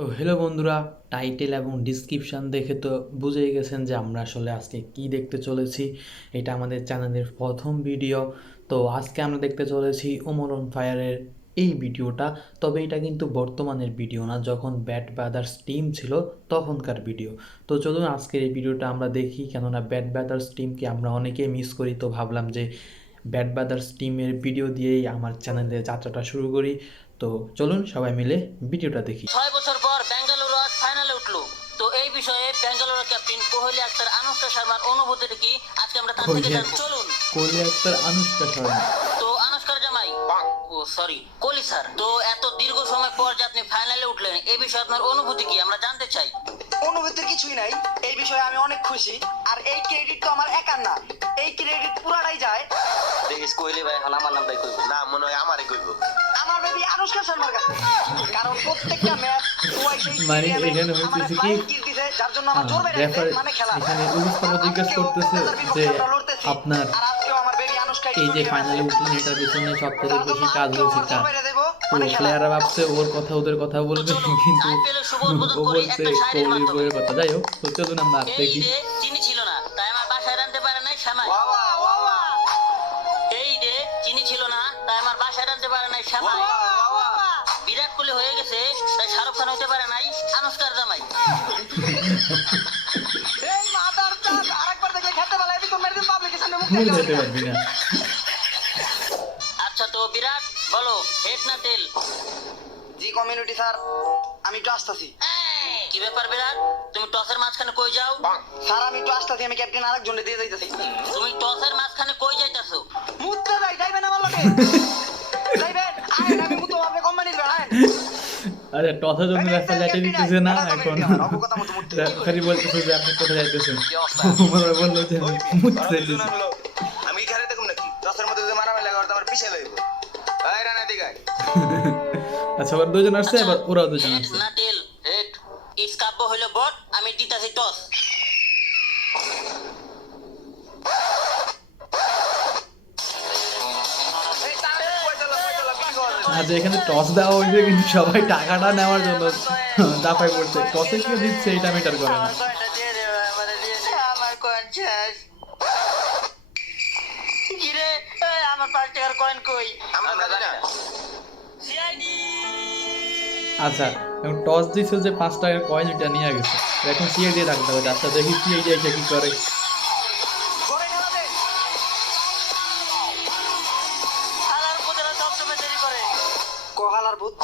তো হ্যালো বন্ধুরা, টাইটেল এবং ডিসক্রিপশান দেখে তো বুঝেই গেছেন যে আমরা আসলে আজকে কি দেখতে চলেছি। এটা আমাদের চ্যানেলের প্রথম ভিডিও। তো আজকে আমরা দেখতে চলেছি ওমর অন ফায়ারের এই ভিডিওটা। তবে এটা কিন্তু বর্তমানের ভিডিও না, যখন ব্যাড ব্রাদার্স টিম ছিল তখনকার ভিডিও। তো চলুন আজকের এই ভিডিওটা আমরা দেখি, কেননা ব্যাড ব্রাদার্স টিমকে আমরা অনেকেই মিস করি। তো ভাবলাম যে ব্যাড ব্রাদার্স টিমের ভিডিও দিয়েই আমার চ্যানেলের যাত্রাটা শুরু করি। তো চলুন সবাই মিলে ভিডিওটা দেখি। 6 বছর পর বেঙ্গালুরু আজ ফাইনালে উঠলো। তো এই বিষয়ে বেঙ্গালুরু ক্যাপ্টেন কোহলি আক্তার অনুষ্কা শর্মার অনুভূতিটা কি আজকে আমরা তার থেকে জানবো। চলুন। কোহলি আক্তার অনুষ্কা শর্মা। তো অনুষ্কার জামাই সরি কোহলি স্যার, তো এত দীর্ঘ সময় পর যে আপনি ফাইনালে উঠলেন এই বিষয়ে আপনার অনুভূতি কি আমরা জানতে চাই। অনুভূতির কিছুই নাই, এই বিষয়ে আমি অনেক খুশি। আর এই ক্রেডিট তো আমার একার না, এই ক্রেডিট পুরাটাই যায় দেখিস কোহলি ভাই এখন আমার নামটাই কইব না, মনে হয় আমারই কইব। আমার বেবি অনুষ্কা শর্মার কাছে। কারণ প্রত্যেকটা ম্যাচ মানে এখানে হইতেছে কি, যার জন্য আমার জোর বেড়ে গেছে, মানে খেলা এখানে উপস্থাপক জিজ্ঞেস করতেছে যে আপনার এই যে ফাইনালে উঠলেন এটার পিছনে সব থেকে বেশি কাজ হয়েছে কার। তো প্লেয়াররা ভাবছে ওর কথা ওদের কথা বলবে, কিন্তু ও বলছে কোহলির বইয়ের কথা। যাই হোক, তো চলুন আমরা এই দেখি। যে চিনি ছিল না তাই আমার বাসায় রাঁধতে পারে নাই শ্যামাই। এই যে চিনি ছিল না তাই আমার বাসায় রাঁধতে পারে নাই শ্যামাই। বিরাট কোহলি হয়ে গেছে তাই শাহরুখ খান হইতে পারে নাই অনুষ্কার জামাই। এই মাদার চাঁদ আরেকবার দেখলে খেতে পারলে আমি তো মেরে পাবলিকের সামনে মুখ মুখ দেখাবো। দিতে পারবি না। আচ্ছা তো বিরাট বলো, হেড না টেল? জি কমিউনিটি স্যার, আমি একটু আসতেছি। কি ব্যাপার বিরাট, তুমি টসের মাঝখানে কই যাও? স্যার আমি একটু আসতেছি, আমি ক্যাপ্টেন আরেকজনে দিয়ে যাইতেছি। তুমি টসের মাঝখানে কই যাইতাছো? মুততে যাই, যাইবেন আমার লগে? যাইবেন? আয়েন, আমি মুতো, আপনি কোম্পানি দিবেন, আয়েন। আরে টসের জন্য রাস্তা যাইতে দিতেছে না এখন, অবগত মতো মুততে। খালি বলতেছে যে আপনি কোথায় যাইতেছেন। কি অবস্থা? ওরা বললো যে আমি মুততে যাইতেছি। আমি কি খেলে দেখুন নাকি? টসের মধ্যে যদি মারামারি লাগা আমার পিছে লইব। এই রানা দিগাই। আচ্ছা, ওরা দুজন আসছে, এবার ওরাও দুজন হেড আসছে। না টেল? হেড। ইসকাব্য হইলো বট, আমি দিতাছি টস। এই তারে পয়সালা কি করে? আচ্ছা, এখানে টস দেওয়া হয়েছে কিন্তু সবাই টাকাটা নেওয়ার জন্য দাপায় পড়ছে। টসে কি দিচ্ছে এটা ম্যাটার করে না। আমার কয়েনটা দিয়ে দে ভাই, আমারে দিয়ে দে। আমার কয়েন শেষ। কি রে? এই আমার 5 টাকার কয়েন কই? আমরা জানি না। সিআইডি। আচ্ছা, এখন টস দিচ্ছে যে 5 টাকার কয়েন ওইটা নিয়ে গেছে। এখন সিআইডি রাখতে হবে। আচ্ছা দেখি সিআইডি এসে কি করে। ঘরে খেলা দে। হালার পুতেরা সবসময় দেরি করে। কোহালার ভূত।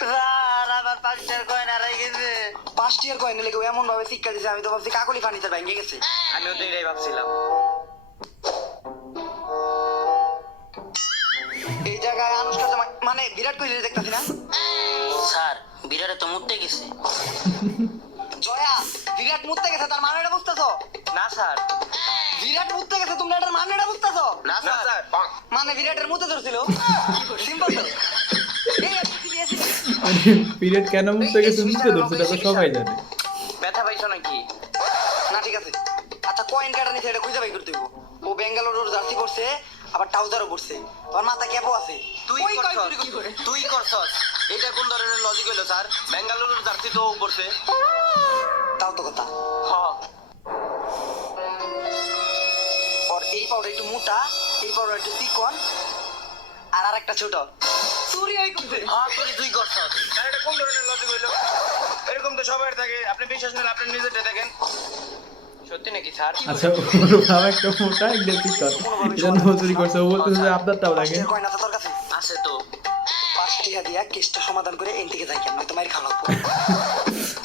স্যার, আমার 5 টাকার কয়েন হারাই গেছে। 5 টিয়ার কয়েন লেগে এমন ভাবে শিক্ষা দিছে, আমি তো ভাবছি কাকলি ফার্নিচার ভেঙে গেছে। আমিও তো এটাই ভাবছিলাম। এই জায়গায় অনুষ্কা শর্মা মানে বিরাট কোহলি দেখতাছি না। স্যার, বিরাটে তো মুততে গেছে। জয়া, বিরাট মুততে গেছে, তার মানেটা বুঝতেছো? না স্যার। বিরাট মুততে গেছে, তুমি এটার মানেটা বুঝতেছো? না স্যার। মানে বিরাটের মুতে ধরছিল। সিম্পল তো। এই একটু সিরিয়াসলি। পিরিয়ড কেন মুক্ত গেছে মুক্ত ধরছে এটা তো সবাই জানে। ব্যথা পাইছো নাকি? না ঠিক আছে। আচ্ছা কয়েন কাটা নিছে, এটা খুঁজে বাই করতে হইব। ও বেঙ্গালুরুর জার্সি পরছে, আবার ট্রাউজারও পরছে। তোর মাথা ক্যাপও আছে। তুই ওই কয় চুরি করছস। করে। তুই করছস। এটা কোন ধরনের লজিক হইলো স্যার? বেঙ্গালুরুর জার্সি তো ও পড়ছে। তাও তো কথা। হ্যাঁ। ওর এই পাউডার একটু মোটা, এই পাউডার একটু চিকন, আর আরেকটা ছোট। চুরি ওই করছে। হ্যাঁ, তুই করছস। স্যার এটা কোন ধরনের লজিক হইলো? এরকম তো সবার থাকে। আপনি বিশ্বাস না আপনি নিজেটা দেখেন। সত্যি নাকি স্যার? আচ্ছা, ওর বাবা একটা মোটা একটা চিকন, এটা নজরি করছে। ও বলতেছে যে আপনারটাও লাগে। পাঁচটিয়ার কয়েন আছে তোর কাছে? আছে তো। 5 টাকা দিয়া কেসটা সমাধান করে এনটিকে যাই কেন, নয়তো মাইর খাওয়া লাগবে।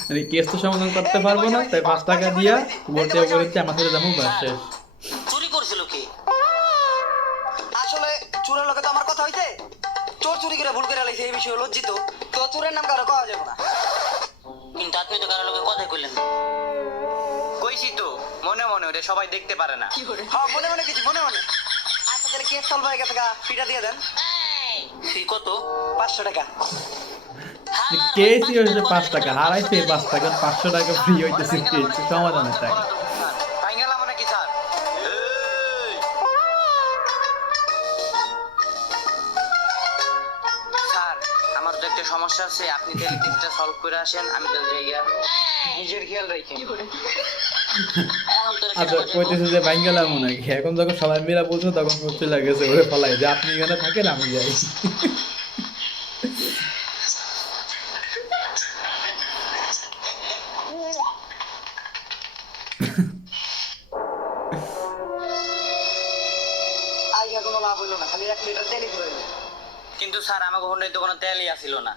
মানে কেস তো সমাধান করতে পারবো না, তাই 5 টাকা দিয়া বলতে বলেছে আমার সাথে যাবো, বাস শেষ। চুরি করছিল কে? আসলে চোরের লোকে তো আমার কথা হইছে। চোর চুরি করে ভুল করে লাইছে, এই বিষয়ে লজ্জিত। তো চোরের নাম কারো কওয়া যাবে না। কিন্তু আপনি তো কারো লোকে কথাই কইলেন না। কইছি তো, মনে মনে ওটা সবাই দেখতে পারে না। হ্যাঁ মনে মনে কিছু মনে মনে। আচ্ছা তাহলে কেস সলভ হয়ে গেছে গা, ফিটা দিয়ে দেন। ফি কত? 500 টাকা। কেসই হয়েছে 5 টাকা, হারাইছে 5 টাকা, 500 টাকা ফ্রি হইতেছে কেস সমাধানের টাকা। ফাইন গেলাম নাকি স্যার? এই! সমস্যা আছে আপনি তাহলে কেসটা সলভ করে আসেন, আমি তাহলে যাইয়া নিজের খেয়াল রাখেন। আচ্ছা কইতেছে যে বাইন গেলাম নাকি, এখন যখন সবাই মিলা বলছো তখন হচ্ছে লাগেছে ওরে ফলাই যে আপনি এখানে থাকেন আমি যাই। আইয়া কোনো লাভ হইলো না, খালি 1 লিটার তেলই করে দিল। কিন্তু স্যার আমাকে হোন্ডায় তো কোনো তেলই আসিল না।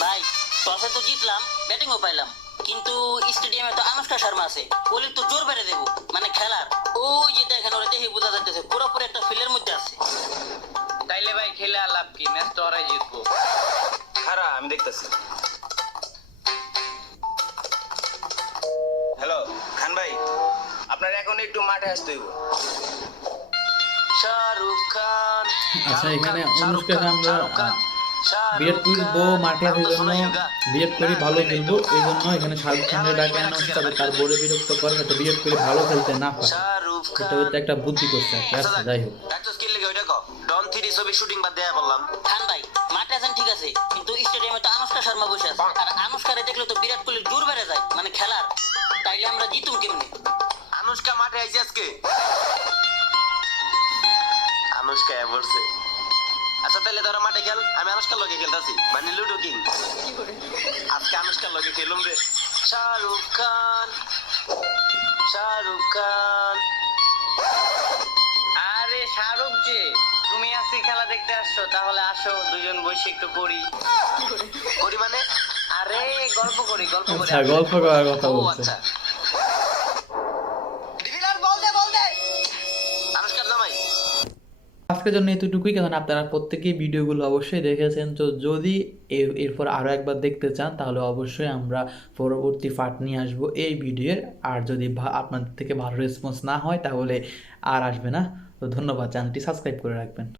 ভাই টসে তো জিতলাম, ব্যাটিংও পাইলাম, কিন্তু স্টেডিয়ামে তো আনুষ্কা শর্মা আছে, কোহলির তো জোর বেড়ে দেবো মানে খেলার। ওই যে দেখেন ওরা দেখে বোঝা যাইতেছে পুরোপুরি একটা ফিল্ডের মধ্যে আছে। তাইলে ভাই খেলে আর লাভ কি, ম্যাচ তো ওরাই জিতবো। খারা আমি দেখতেছি। হ্যালো খান ভাই, আপনার এখন একটু মাঠে আসতে হইব। শাহরুখ খান। আচ্ছা এখানে অনুষ্কা আমরা বিরাট কোহলির বউ মাঠে আছে জন্য বিরাট কোহলি ভালো খেলবো এই জন্য এখানে শাহরুখ খানের ডাকে আনা হচ্ছে, তবে তার বোর্ডে বিরক্ত করে যাতে বিরাট কোহলি ভালো খেলতে না পারে। শাহরুখ এটা খান। হচ্ছে একটা বুদ্ধি করছে আর কি। আচ্ছা যাই হোক, একটা স্কিল লেগে ওইটা কও। ডন 3 ছবি শুটিং বাদ দেয়া বললাম। খান ভাই মাঠে আছেন ঠিক আছে, কিন্তু স্টেডিয়ামে তো আনুষ্কা শর্মা বসে আছে, আর আনুষ্কারে দেখলে তো বিরাট কোহলির জোর বেড়ে যায় মানে খেলার। তাইলে আমরা জিতুম কেমনে? আনুষ্কা মাঠে আইছে আজকে। আনুষ্কা বলছে আচ্ছা তাহলে তোরা মাঠে খেল, আমি আনুষ্কার লগে খেলতাছি মানে লুডো কিং। আজকে আনুষ্কার লগে খেলুম রে। শাহরুখ খান, শাহরুখ খান। আরে শাহরুখ যে, তুমি আজকে খেলা দেখতে আসছো, তাহলে আসো দুজন বসে একটু করি। করি মানে আরে গল্প করি, গল্প করি। আচ্ছা গল্প করার কথা ও বলছে। আচ্ছা। ডিভিলার বল দে, বল দে। আনুষ্কার জামাই আজকের জন্য এতটুকুই, কারণ আপনারা প্রত্যেকেই ভিডিওগুলো অবশ্যই দেখেছেন। তো যদি এরপর আরও একবার দেখতে চান তাহলে অবশ্যই আমরা পরবর্তী পার্ট নিয়ে আসবো এই ভিডিওর। আর যদি আপনাদের থেকে ভালো রেসপন্স না হয় তাহলে আর আসবে না। তো ধন্যবাদ, চ্যানেলটি সাবস্ক্রাইব করে রাখবেন।